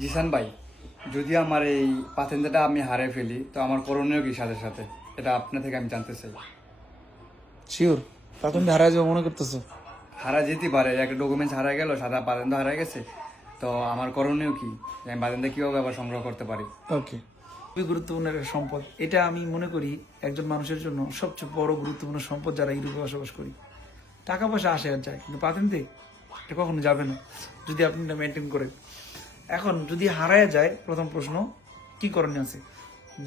জিসান ভাই যদি আমার এই পাতেন্দাটা আমি হারিয়ে ফেলি তো আমার করণীয় কি সাথে সাথে? এটা আপনার থেকে আমি জানতে চাই। শিওর তা তুমি হারাই যাব মনে করতেছো। হারা যেতে পারে একটা ডকুমেন্টস হারা গেল সাদা পাতেন্দা হারা গেছে তো আমার করণীয় কি? আমি পাতেন্দা কীভাবে আবার সংগ্রহ করতে পারি? ওকে খুবই গুরুত্বপূর্ণ একটা সম্পদ। এটা আমি মনে করি একজন মানুষের জন্য সবচেয়ে বড় গুরুত্বপূর্ণ সম্পদ যারা ইউরোপে বসবাস করি। টাকা পয়সা আসে আর যায় কিন্তু পাতেন্তে এটা কখনো যাবে না যদি আপনি এটা মেনটেন করেন। এখন যদি হারায় যায়, প্রথম প্রশ্ন, কি করণীয় আছে?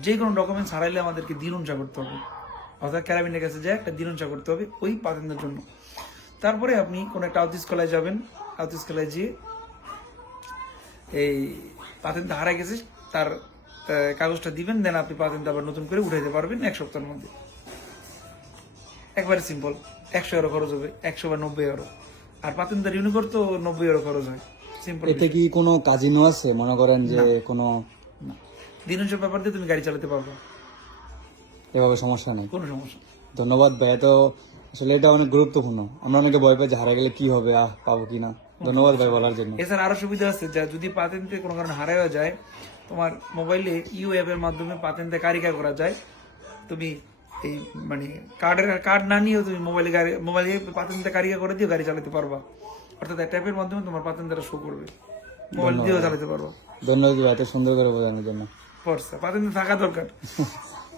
যে কোনো ডকুমেন্টস হারাইলে আমাদেরকে দিনুনসা করতে হবে। অর্থাৎ ক্যারাবিনের কাছে যায়, একটা দিনুনসা করতে হবে ওই পাতেন্দের জন্য। তারপরে আপনি কোনো একটা আউতিস কলায় যাবেন। আউতিস কলায় যেয়ে এই পাতেন্ট হারা গেছে, তার কাগজটা দিবেন, দেন আপনি পাতেন্ট আবার নতুন করে উঠাইতে পারবেন এক সপ্তাহের মধ্যে। একবারে সিম্পল একশো এরো খরচ হবে, একশো বা নব্বই এরো আর পাতেন্টার ইউনিকোর তো নব্বই এরো খরচ হয়। সিম্পল এতে কি কোনো কাজিনো আছে? মনে করেন যে কোনো দিনের ব্যাপার দিয়ে তুমি গাড়ি চালাতে পারবে। এভাবে সমস্যা নেই। কোনো সমস্যা ধন্যবাদ ভাই তো আসলে এটা অনেক গুরুত্বপূর্ণ। আমরা অনেকে ভয় পাই যে হারা গেলে কি হবে আহ পাবো কিনা ধন্যবাদ ভাই বলার জন্য। এছাড়া আরও সুবিধা আছে যা যদি পাতেন্টে কোনো কারণে হারাইও যায় তোমার মোবাইলে ইউ অ্যাপের মাধ্যমে পাতেন্টে কারিকা করা যায়। তুমি এই মানে কার্ডের কার্ড না নিয়েও তুমি মোবাইলে গাড়ি মোবাইলে পাতেন্টে কারিকা করে দিয়ে গাড়ি চালাতে পারবা। অর্থাৎ ট্যাপের মাধ্যমে তোমার পাতেন্টটা শো করবে। মোবাইল দিয়েও চালাতে পারব। ধন্যবাদ ভাই। এত সুন্দর করে বোঝানোর জন্য। ফর্সা পাতেন্টে থাকা দরকার।